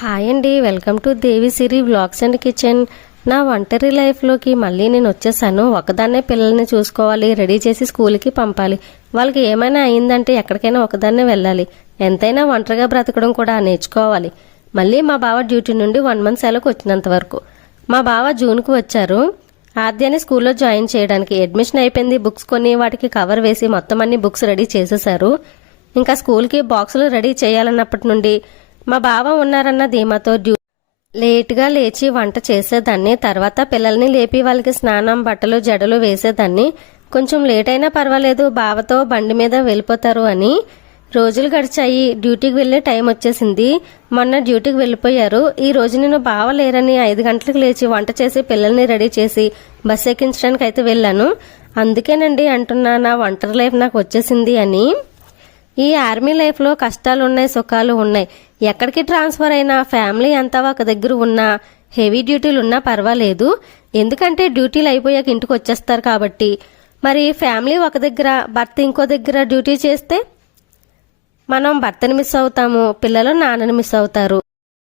Hi అండి welcome to Devi Siri blogs and kitchen. నా ఒంటరి లైఫ్లోకి మళ్ళీ నేను వచ్చేసాను. ఒకదాన్నే పిల్లల్ని చూసుకోవాలి రెడీ చేసి స్కూల్కి పంపాలి. వాళ్ళకి ఏమైనా అయిందంటే ఎక్కడికైనా ఒకదాన్నే వెళ్ళాలి. ఎంతైనా ఒంటరిగా బ్రతకడం కూడా నేర్చుకోవాలి. మళ్ళీ మా బావ డ్యూటీ నుండి వన్ మంత్ సెలవుకి వచ్చినంత వరకు. మా బావ జూన్కు వచ్చారు. ఆద్యాన్ని స్కూల్లో జాయిన్ చేయడానికి అడ్మిషన్ అయిపోయింది. బుక్స్ కొని వాటికి కవర్ వేసి మొత్తం అన్ని బుక్స్ రెడీ చేసేశారు. ఇంకా స్కూల్కి బాక్సులు రెడీ చేయాలన్నప్పటి నుండి మా బావ ఉన్నారన్న ధీమాతో డ్యూ లేట్గా లేచి వంట చేసేదాన్ని. తర్వాత పిల్లల్ని లేపి వాళ్ళకి స్నానం బట్టలు జడలు వేసేదాన్ని. కొంచెం లేట్ అయినా పర్వాలేదు బావతో బండి మీద వెళ్ళిపోతారు అని రోజులు గడిచాయి. డ్యూటీకి వెళ్ళే టైం వచ్చేసింది. మొన్న డ్యూటీకి వెళ్ళిపోయారు. ఈ రోజు నేను బావ లేరని ఐదు గంటలకు లేచి వంట చేసి పిల్లల్ని రెడీ చేసి బస్ ఎక్కించడానికి అయితే వెళ్ళాను. అందుకేనండి అంటున్నా నా వంటర్ లైఫ్ నాకు వచ్చేసింది అని ఈ ఆర్మీ లైఫ్లో కష్టాలు ఉన్నాయి సుఖాలు ఉన్నాయి ఎక్కడికి ట్రాన్స్ఫర్ అయినా ఫ్యామిలీ అంతా ఒక దగ్గర ఉన్నా హెవీ డ్యూటీలు ఉన్నా పర్వాలేదు. ఎందుకంటే డ్యూటీలు అయిపోయాక ఇంటికి వచ్చేస్తారు కాబట్టి. మరి ఫ్యామిలీ ఒక దగ్గర భర్త ఇంకో దగ్గర డ్యూటీ చేస్తే మనం భర్తని మిస్ అవుతాము పిల్లలు నాన్నని మిస్ అవుతారు.